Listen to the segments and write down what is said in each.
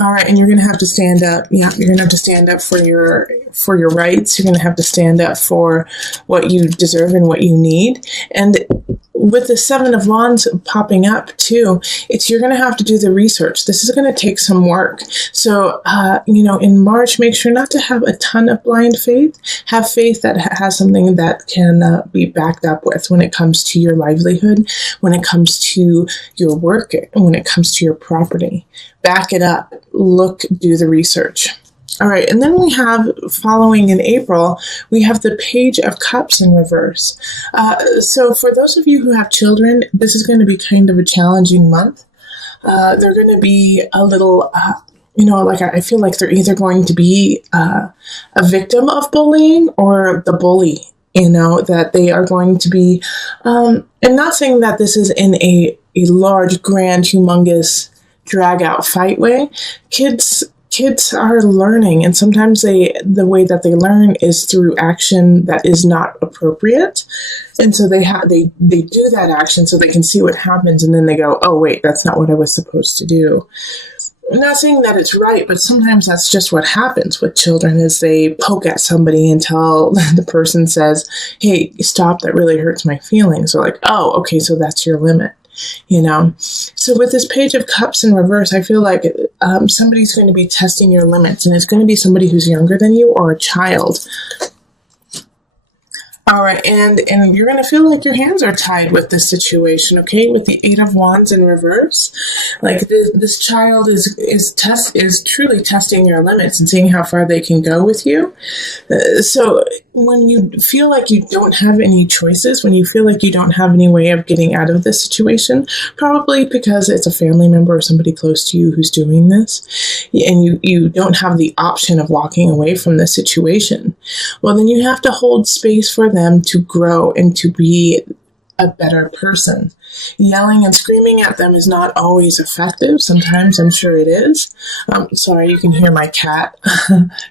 All right, and you're going to have to stand up. Yeah, you're going to have to stand up for your rights. You're going to have to stand up for what you deserve and what you need. And with the Seven of Wands popping up too, you're going to have to do the research. This is going to take some work. So, in March, make sure not to have a ton of blind faith. Have faith that has something that can be backed up with when it comes to your livelihood, when it comes to your work, and when it comes to your property. Back it up. Look, do the research. All right, and then we have, following in April, we have the Page of Cups in reverse. So for those of you who have children, this is going to be kind of a challenging month. They're going to be a little, I feel like they're either going to be a victim of bullying or the bully, that they are going to be, and not saying that this is in a large, grand, humongous, drag out fight way. Kids are learning, and sometimes the way that they learn is through action that is not appropriate, and so they do that action so they can see what happens, and then they go, oh wait, that's not what I was supposed to do. I'm not saying that it's right, but sometimes that's just what happens with children, is they poke at somebody until the person says, hey, stop, that really hurts my feelings. They're like, oh, okay, so that's your limit. So with this Page of Cups in reverse, I feel like somebody's going to be testing your limits, and it's going to be somebody who's younger than you or a child. All right, and you're going to feel like your hands are tied with this situation, okay? With the Eight of Wands in reverse, like this child is truly testing your limits and seeing how far they can go with you. So when you feel like you don't have any choices, when you feel like you don't have any way of getting out of this situation, probably because it's a family member or somebody close to you who's doing this, and you don't have the option of walking away from this situation, well, then you have to hold space for them to grow and to be a better person. Yelling and screaming at them is not always effective. Sometimes I'm sure it is. Sorry, you can hear my cat,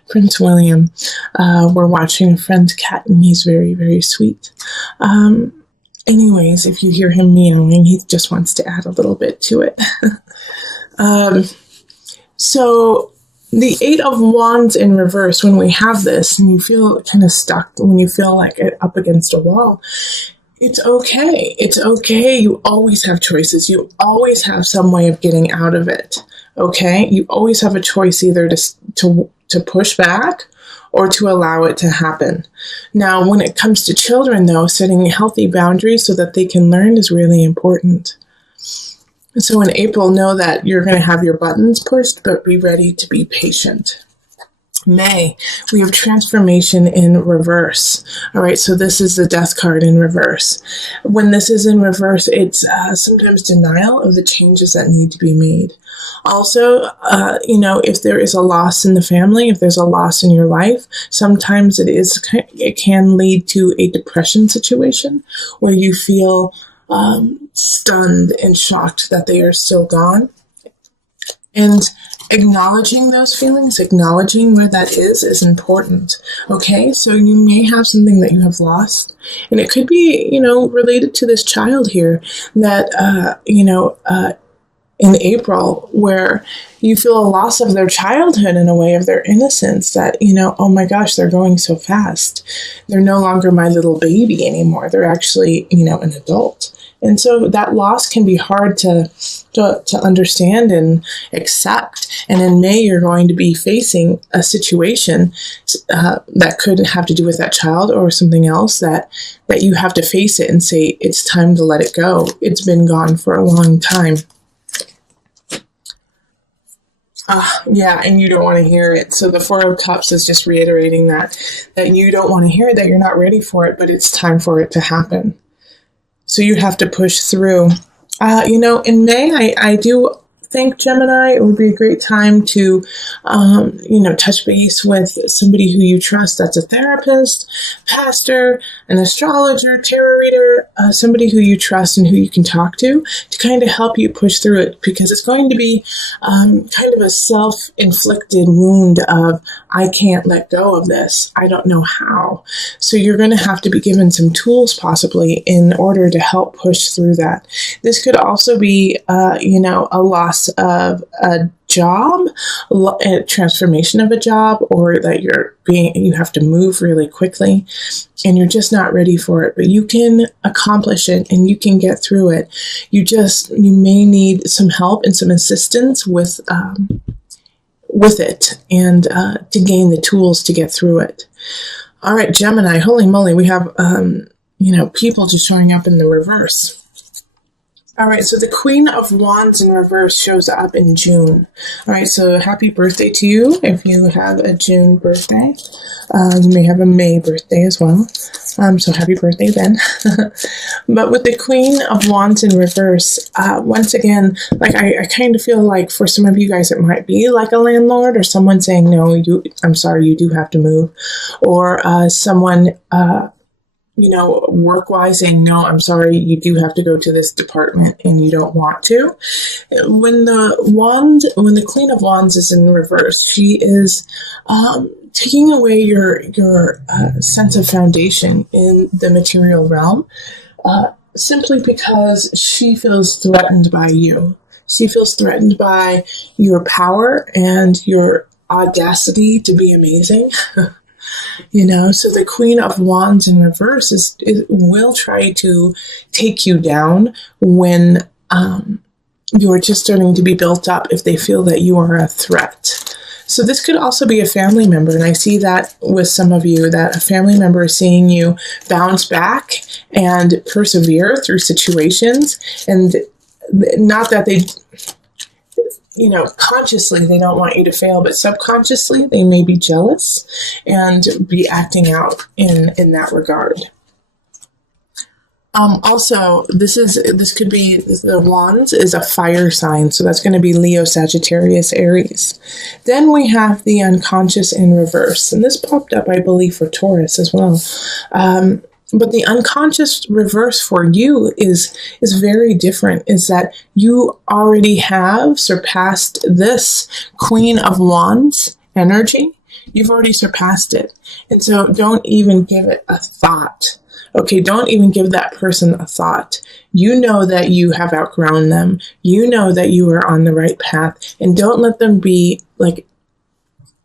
Prince William. We're watching a friend's cat, and he's very, very sweet. Anyways, if you hear him meowing, he just wants to add a little bit to it. So the Eight of Wands in reverse, when we have this and you feel kind of stuck, when you feel like up against a wall, it's okay. It's okay. You always have choices. You always have some way of getting out of it. Okay? You always have a choice either to push back or to allow it to happen. Now, when it comes to children, though, setting healthy boundaries so that they can learn is really important. So in April, know that you're going to have your buttons pushed, but be ready to be patient. May, we have transformation in reverse. All right, so this is the Death card in reverse. When this is in reverse, it's sometimes denial of the changes that need to be made. Also, if there is a loss in the family, if there's a loss in your life, sometimes it can lead to a depression situation where you feel stunned and shocked that they are still gone. And acknowledging those feelings, acknowledging where that is important. Okay, so you may have something that you have lost, and it could be, related to this child here that, in April, where you feel a loss of their childhood in a way, of their innocence, that, oh my gosh, they're going so fast. They're no longer my little baby anymore. They're actually, an adult. And so that loss can be hard to understand and accept. And in May, you're going to be facing a situation that could have to do with that child or something else that you have to face it and say, it's time to let it go. It's been gone for a long time. And you don't want to hear it. So the Four of Cups is just reiterating that you don't want to hear it, that you're not ready for it, but it's time for it to happen. So you have to push through. In May, I do think, Gemini, it would be a great time to, touch base with somebody who you trust. That's a therapist, pastor, an astrologer, tarot reader, somebody who you trust and who you can talk to kind of help you push through it, because it's going to be kind of a self-inflicted wound of, I can't let go of this. I don't know how. So you're going to have to be given some tools possibly in order to help push through that. This could also be, a loss of a job, a transformation of a job, or that you have to move really quickly and you're just not ready for it, but you can accomplish it and you can get through it. You may need some help and some assistance with it and to gain the tools to get through it. All right, Gemini, holy moly, we have, people just showing up in the reverse. All right, so the Queen of Wands in reverse shows up in June. All right, so happy birthday to you if you have a June birthday. You may have a May birthday as well. So happy birthday then. But with the Queen of Wands in reverse, once again, like I kind of feel like for some of you guys, it might be like a landlord or someone saying, no, I'm sorry, you do have to move. Or someone, work-wise saying, no, I'm sorry, you do have to go to this department and you don't want to. When the Queen of Wands is in reverse, she is taking away your sense of foundation in the material realm, simply because she feels threatened by you. She feels threatened by your power and your audacity to be amazing. So the Queen of Wands in reverse will try to take you down when you're just starting to be built up, if they feel that you are a threat. So this could also be a family member, and I see that with some of you, that a family member is seeing you bounce back and persevere through situations, and not that they... consciously they don't want you to fail, but subconsciously they may be jealous and be acting out in that regard. Also, this could be, the Wands is a fire sign, so that's going to be Leo, Sagittarius, Aries. Then we have the unconscious in reverse, and this popped up, I believe, for Taurus as well. But the unconscious reverse for you is very different, is that you already have surpassed this Queen of Wands energy. You've already surpassed it. And so don't even give it a thought. Okay, don't even give that person a thought. You know that you have outgrown them. You know that you are on the right path. And don't let them be like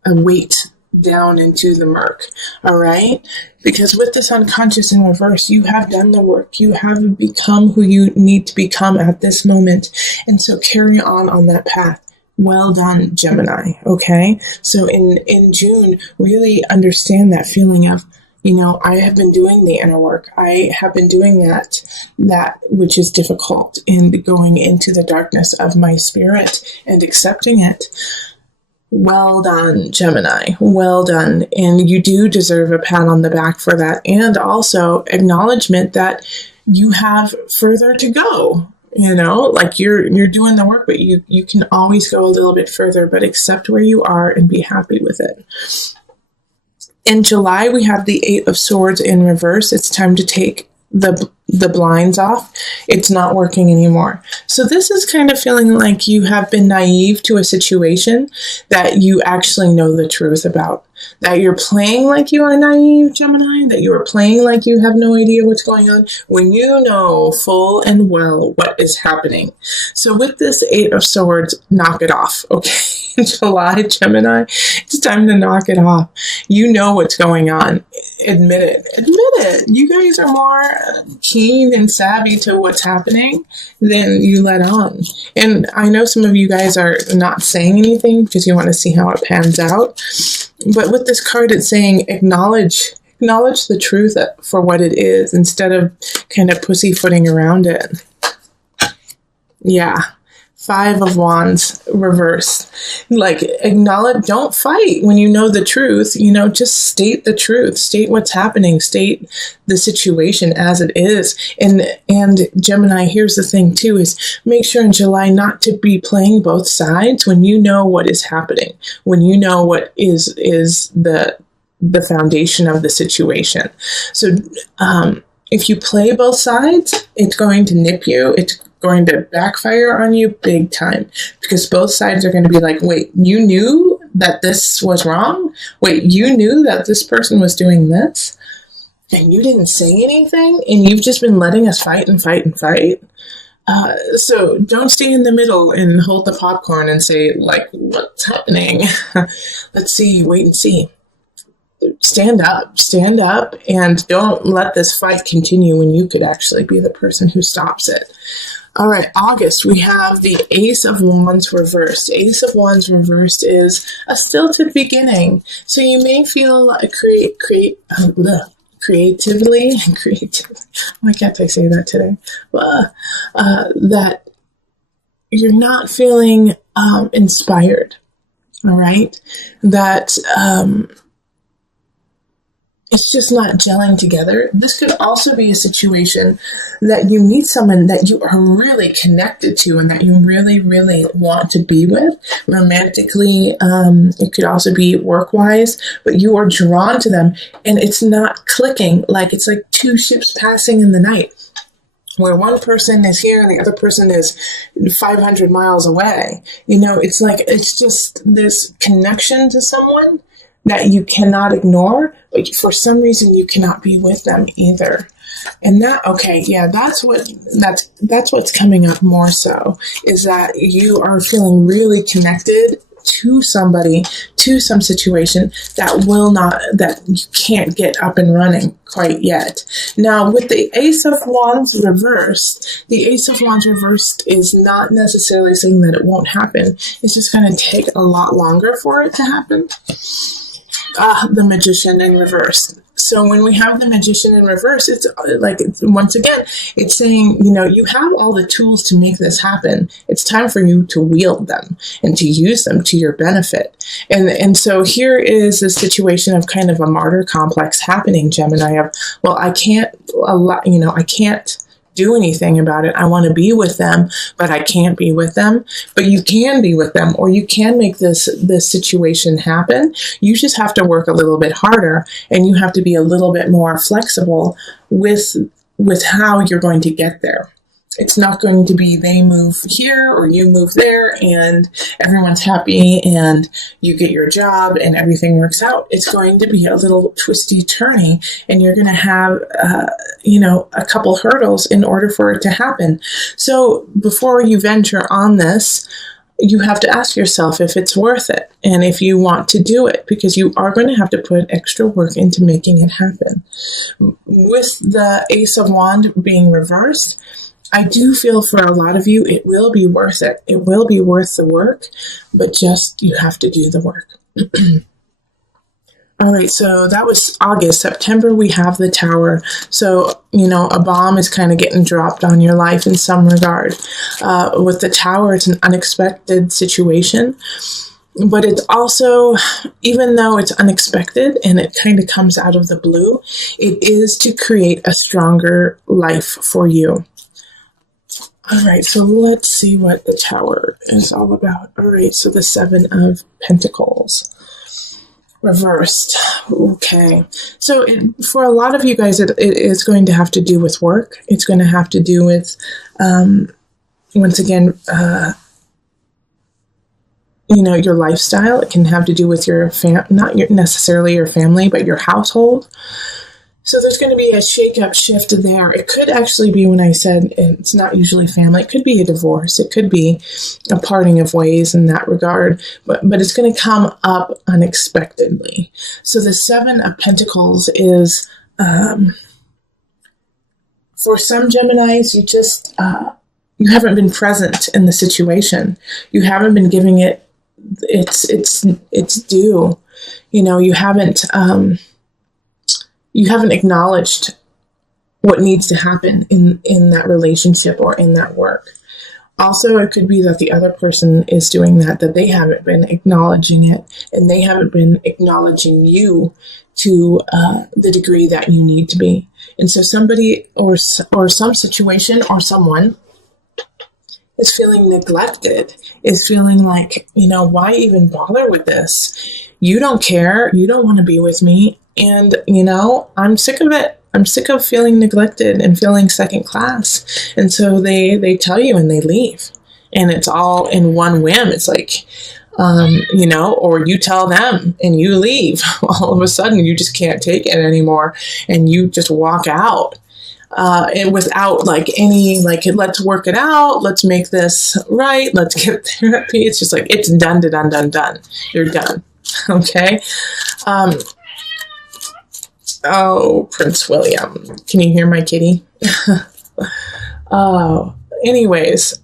a weight down into the murk, all right? Because with this unconscious in reverse, you have done the work. You have become who you need to become at this moment. And so carry on that path. Well done, Gemini, okay? So in June, really understand that feeling of, I have been doing the inner work. I have been doing that which is difficult, and going into the darkness of my spirit and accepting it. Well done, Gemini. Well done. And you do deserve a pat on the back for that. And also acknowledgement that you have further to go. Like you're doing the work, but you can always go a little bit further, but accept where you are and be happy with it. In July, we have the 8 of Swords in reverse. It's time to take the blinds off. It's not working anymore. So this is kind of feeling like you have been naive to a situation that you actually know the truth about. That you're playing like you are naive, Gemini, that you are playing like you have no idea what's going on, when you know full and well what is happening. So with this 8 of Swords, knock it off, okay? July, Gemini, it's time to knock it off. You know what's going on. Admit it. You guys are more keen and savvy to what's happening than you let on. And I know some of you guys are not saying anything because you want to see how it pans out. But with this card, it's saying acknowledge the truth for what it is instead of kind of pussyfooting around it. Yeah. 5 of Wands, reverse. Like, acknowledge, don't fight when you know the truth. Just state the truth. State what's happening. State the situation as it is. And Gemini, here's the thing too, is make sure in July not to be playing both sides when you know what is happening. When you know what is the foundation of the situation. So, if you play both sides, it's going to nip you. It's going to backfire on you big time, because both sides are going to be like, wait, you knew that this was wrong? Wait, you knew that this person was doing this? And you didn't say anything? And you've just been letting us fight and fight and fight? So don't stay in the middle and hold the popcorn and say, like, what's happening? Let's see, wait and see. Stand up, and don't let this fight continue when you could actually be the person who stops it. All right, August, we have the Ace of Wands reversed. Ace of Wands reversed is a stilted beginning. So you may feel creatively, why can't I say that today? That you're not feeling inspired, all right? That it's just not gelling together. This could also be a situation that you meet someone that you are really connected to and that you really, really want to be with romantically. It could also be work-wise, but you are drawn to them and it's not clicking. Like it's like two ships passing in the night, where one person is here and the other person is 500 miles away. You know, it's like, it's just this connection to someone that you cannot ignore, but for some reason you cannot be with them either. And that, okay, yeah, that's what's coming up more so, is that you are feeling really connected to somebody, to some situation that you can't get up and running quite yet. Now, with the Ace of Wands reversed, the Ace of Wands reversed is not necessarily saying that it won't happen. It's just going to take a lot longer for it to happen. The Magician in reverse. So when we have the Magician in reverse, it's like, once again, it's saying, you know, you have all the tools to make this happen. It's time for you to wield them and to use them to your benefit. And so here is a situation of kind of a martyr complex happening, Gemini, of, well, I can't do anything about it. I want to be with them, but I can't be with them. But you can be with them, or you can make this situation happen. You just have to work a little bit harder, and you have to be a little bit more flexible with how you're going to get there. It's not going to be they move here or you move there and everyone's happy and you get your job and everything works out. It's going to be a little twisty turny, and you're going to have, a couple hurdles in order for it to happen. So before you venture on this, you have to ask yourself if it's worth it and if you want to do it, because you are going to have to put extra work into making it happen. With the Ace of Wands being reversed, I do feel for a lot of you, it will be worth it. It will be worth the work, but just you have to do the work. All right, so that was August. September, we have the Tower. So, a bomb is kind of getting dropped on your life in some regard. With the Tower, it's an unexpected situation. But it's also, even though it's unexpected and it kind of comes out of the blue, it is to create a stronger life for you. All right, so let's see what the Tower is all about. All right, so the Seven of Pentacles reversed. Okay, so for a lot of you guys, it is going to have to do with work. It's going to have to do with, once again, your lifestyle. It can have to do with your not necessarily your family, but your household. So there's going to be a shake-up shift there. It could actually be, when I said it's not usually family, it could be a divorce. It could be a parting of ways in that regard, but it's going to come up unexpectedly. So the Seven of Pentacles is, for some Geminis, you haven't been present in the situation. You haven't been giving it its due. You haven't acknowledged what needs to happen in that relationship or in that work. Also, it could be that the other person is doing that they haven't been acknowledging it, and they haven't been acknowledging you to the degree that you need to be. And so somebody or some situation or someone is feeling neglected, is feeling like, why even bother with this? You don't care. You don't want to be with me. And, I'm sick of it. I'm sick of feeling neglected and feeling second class. And so they tell you and they leave. And it's all in one whim. It's like, or you tell them and you leave. All of a sudden, you just can't take it anymore. And you just walk out. and without like any, like, let's work it out, let's make this right, let's get therapy. It's just like, it's done, done, done, done. You're done. Okay. Oh, Prince William. Can you hear my kitty? Oh, anyways,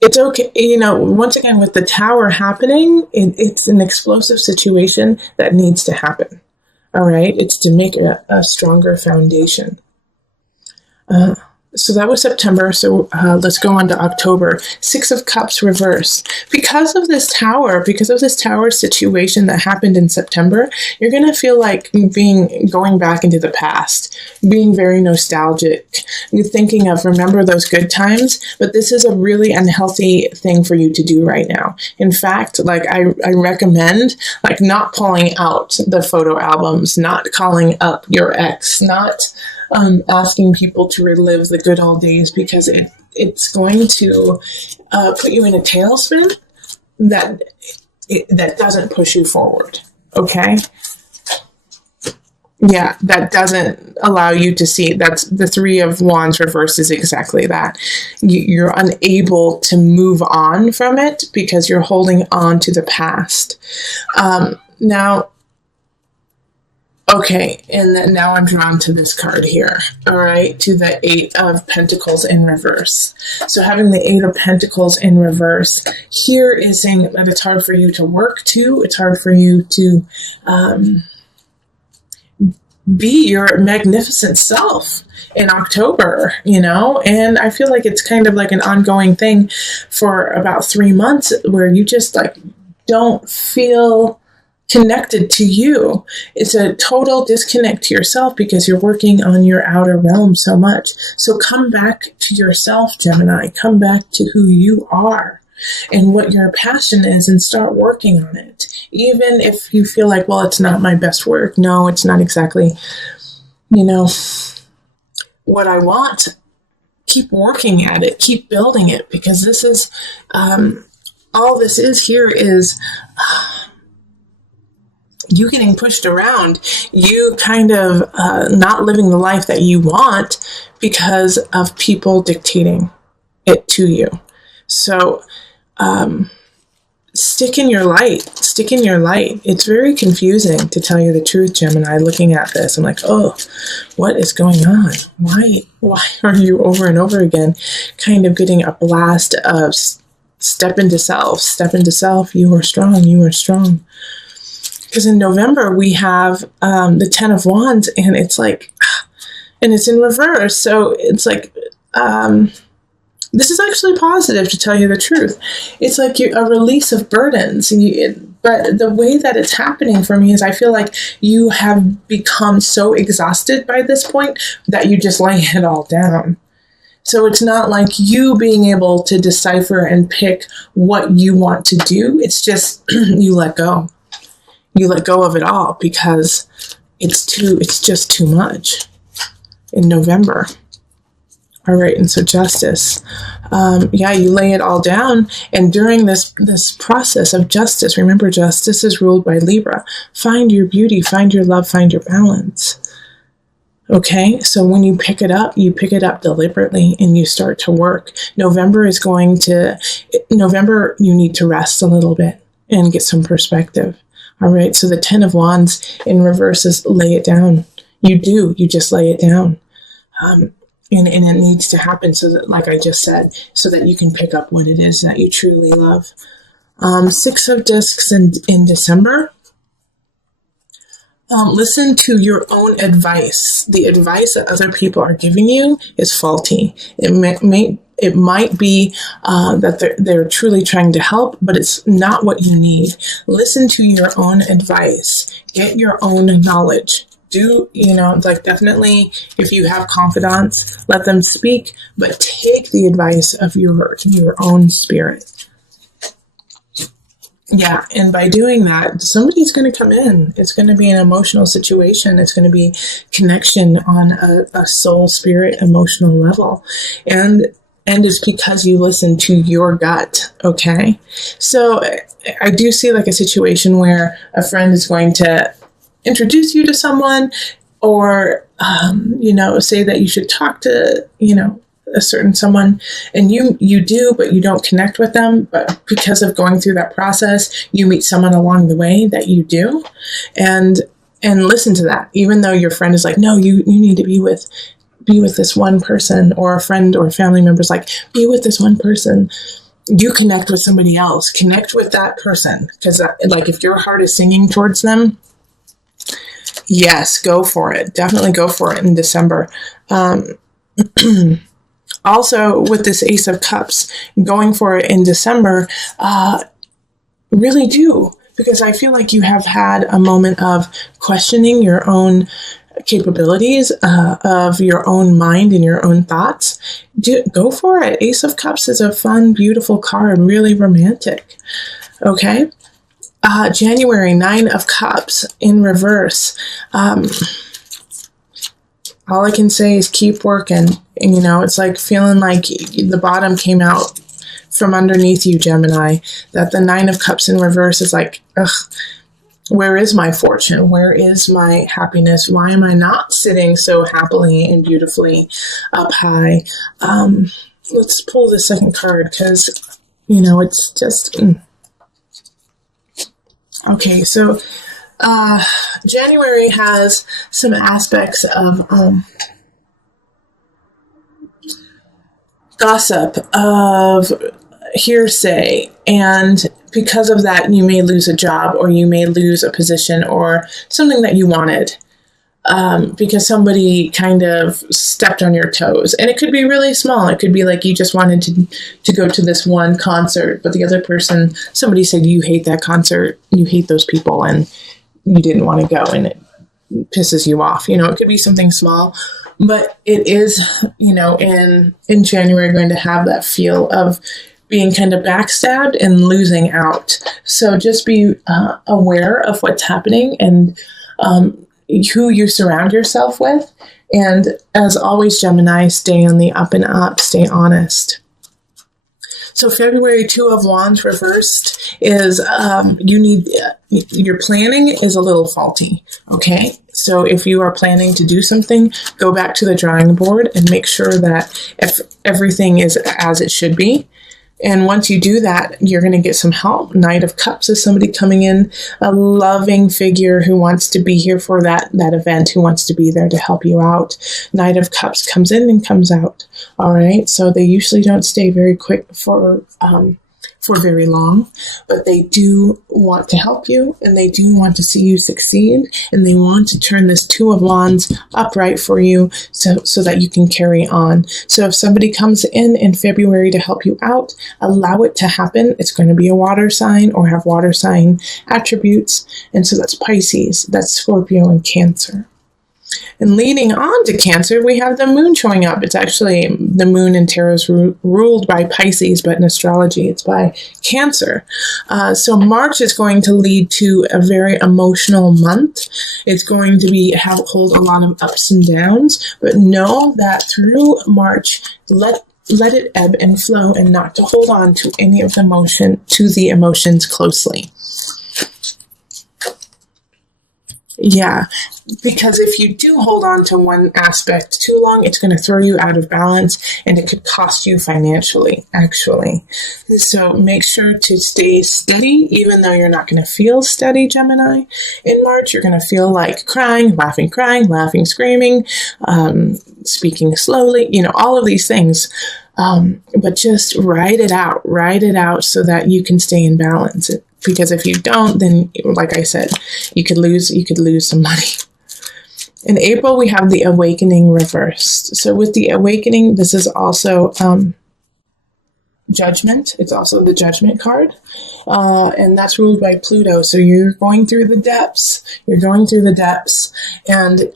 it's okay. You know, once again, with the tower happening, it's an explosive situation that needs to happen. All right. It's to make a stronger foundation. So that was September. So let's go on to October. 6 of Cups reverse. Because of this tower situation that happened in September, you're going to feel like going back into the past, being very nostalgic. You're thinking of, remember those good times, but this is a really unhealthy thing for you to do right now. In fact, like I recommend like not pulling out the photo albums, not calling up your ex, not asking people to relive the good old days, because it's going to put you in a tailspin that doesn't push you forward. Okay? Yeah, that doesn't allow you to see. That's the 3 of Wands reverse is exactly that. You're unable to move on from it because you're holding on to the past. Now, okay, and then now I'm drawn to this card here, all right, to the 8 of Pentacles in reverse. So having the 8 of Pentacles in reverse here is saying that it's hard for you to work to, it's hard for you to be your magnificent self in October, you know, and I feel like it's kind of like an ongoing thing for about 3 months where you just like don't feel connected to you. It's a total disconnect to yourself because you're working on your outer realm so much. So come back to yourself, Gemini. Come back to who you are and what your passion is and start working on it. Even if you feel like, well, it's not my best work. No, it's not exactly, you know, what I want. Keep working at it. Keep building it, because this is, all this is here is you getting pushed around, you kind of not living the life that you want because of people dictating it to you. So stick in your light. Stick in your light. It's very confusing, to tell you the truth, Gemini. Looking at this, I'm like, oh, what is going on? Why are you over and over again kind of getting a blast of step into self, you are strong, you are strong. Because in November, we have the 10 of Wands, and it's like, and it's in reverse. So it's like, this is actually positive, to tell you the truth. It's like a release of burdens. But the way that it's happening for me is I feel like you have become so exhausted by this point that you just lay it all down. So it's not like you being able to decipher and pick what you want to do. It's just you let go. You let go of it all because it's just too much in November. All right, and so justice. You lay it all down, and during this process of justice, remember, justice is ruled by Libra. Find your beauty, find your love, find your balance. Okay, so when you pick it up deliberately and you start to work. November, you need to rest a little bit and get some perspective. All right, so the 10 of Wands in reverse is lay it down. You just lay it down. And it needs to happen so that, like I just said, so that you can pick up what it is that you truly love. 6 of Discs in December. Listen to your own advice. The advice that other people are giving you is faulty. It might be that they're truly trying to help, but it's not what you need. Listen to your own advice. Get your own knowledge. Definitely, if you have confidants, let them speak, but take the advice of your own spirit. Yeah, and by doing that, somebody's going to come in. It's going to be an emotional situation. It's going to be connection on a soul, spirit, emotional level. And it's because you listen to your gut, okay? So I do see like a situation where a friend is going to introduce you to someone, or, say that you should talk to, a certain someone, and you do, but you don't connect with them. But because of going through that process, you meet someone along the way that you do, and listen to that. Even though your friend is like, no, you need to be with this one person, or a friend or family member's like, be with this one person. You connect with somebody else. Connect with that person, because like if your heart is singing towards them, yes, go for it. Definitely go for it in December. Also, with this Ace of Cups, going for it in December, really do, because I feel like you have had a moment of questioning your own capabilities, of your own mind and your own thoughts. Go for it. Ace of Cups is a fun, beautiful card, really romantic. Okay. January, 9 of Cups in reverse. All I can say is keep working. And, it's like feeling like the bottom came out from underneath you, Gemini. That the 9 of Cups in reverse is like, ugh, where is my fortune? Where is my happiness? Why am I not sitting so happily and beautifully up high? Let's pull the second card, because, it's just... Okay, so January has some aspects of gossip, of hearsay, and because of that, you may lose a job, or you may lose a position, or something that you wanted, because somebody kind of stepped on your toes. And it could be really small. It could be like you just wanted to go to this one concert, but the other person, somebody said, you hate that concert, you hate those people, and you didn't want to go, and it pisses you off. It could be something small, but it is, in January going to have that feel of being kind of backstabbed and losing out. So just be aware of what's happening, and who you surround yourself with. And as always, Gemini, stay on the up and up, stay honest. So February, 2 of Wands reversed is your planning is a little faulty. Okay. So if you are planning to do something, go back to the drawing board and make sure that if everything is as it should be. And once you do that, you're going to get some help. Knight of Cups is somebody coming in, a loving figure who wants to be here for that event, who wants to be there to help you out. Knight of Cups comes in and comes out. All right. So they usually don't stay very quick for very long, but they do want to help you, and they do want to see you succeed, and they want to turn this 2 of Wands upright for you so that you can carry on. So if somebody comes in February to help you out, allow it to happen. It's going to be a water sign or have water sign attributes. And so that's Pisces, that's Scorpio, and Cancer. And leading on to Cancer, we have the moon showing up. It's actually, the moon in tarot is ruled by Pisces, but in astrology, it's by Cancer. So March is going to lead to a very emotional month. It's going to hold a lot of ups and downs, but know that through March, let it ebb and flow, and not to hold on to any of the emotions closely. Yeah, because if you do hold on to one aspect too long, it's going to throw you out of balance, and it could cost you financially, actually. So make sure to stay steady, even though you're not going to feel steady, Gemini. In March, you're going to feel like crying, laughing, screaming, speaking slowly, all of these things. But just ride it out so that you can stay in balance. Because if you don't, then, like I said, you could lose some money. In April, we have the Awakening reversed. So with the Awakening, this is also Judgment. It's also the Judgment card. And that's ruled by Pluto. So you're going through the depths. And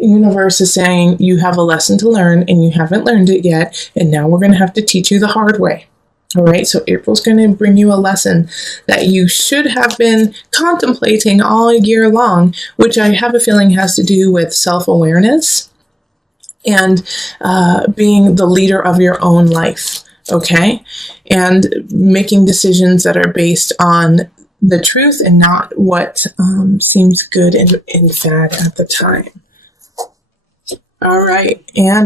universe is saying you have a lesson to learn, and you haven't learned it yet. And now we're going to have to teach you the hard way. All right, so April's going to bring you a lesson that you should have been contemplating all year long, which I have a feeling has to do with self-awareness and being the leader of your own life, okay? And making decisions that are based on the truth and not what seems good and fad at the time. All right.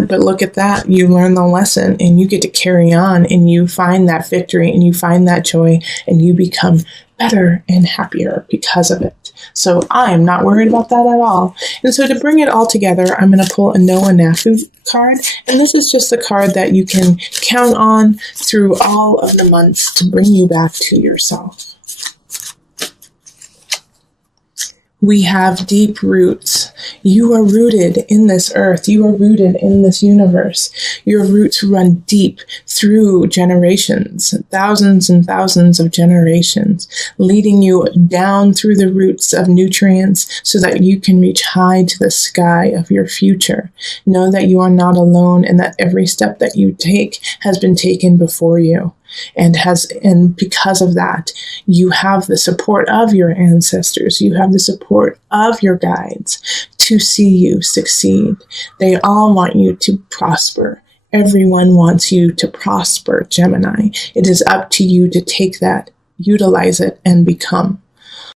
But look at that. You learn the lesson and you get to carry on and you find that victory and you find that joy and you become better and happier because of it. So I am not worried about that at all. And so to bring it all together, I'm going to pull a Noah Nafu card. And this is just the card that you can count on through all of the months to bring you back to yourself. We have deep roots. You are rooted in this earth. You are rooted in this universe. Your roots run deep through generations, thousands and thousands of generations, leading you down through the roots of nutrients so that you can reach high to the sky of your future. Know that you are not alone and that every step that you take has been taken before you. And because of that, you have the support of your ancestors. You have the support of your guides to see you succeed. They all want you to prosper. Everyone wants you to prosper, Gemini. It is up to you to take that, utilize it, and become.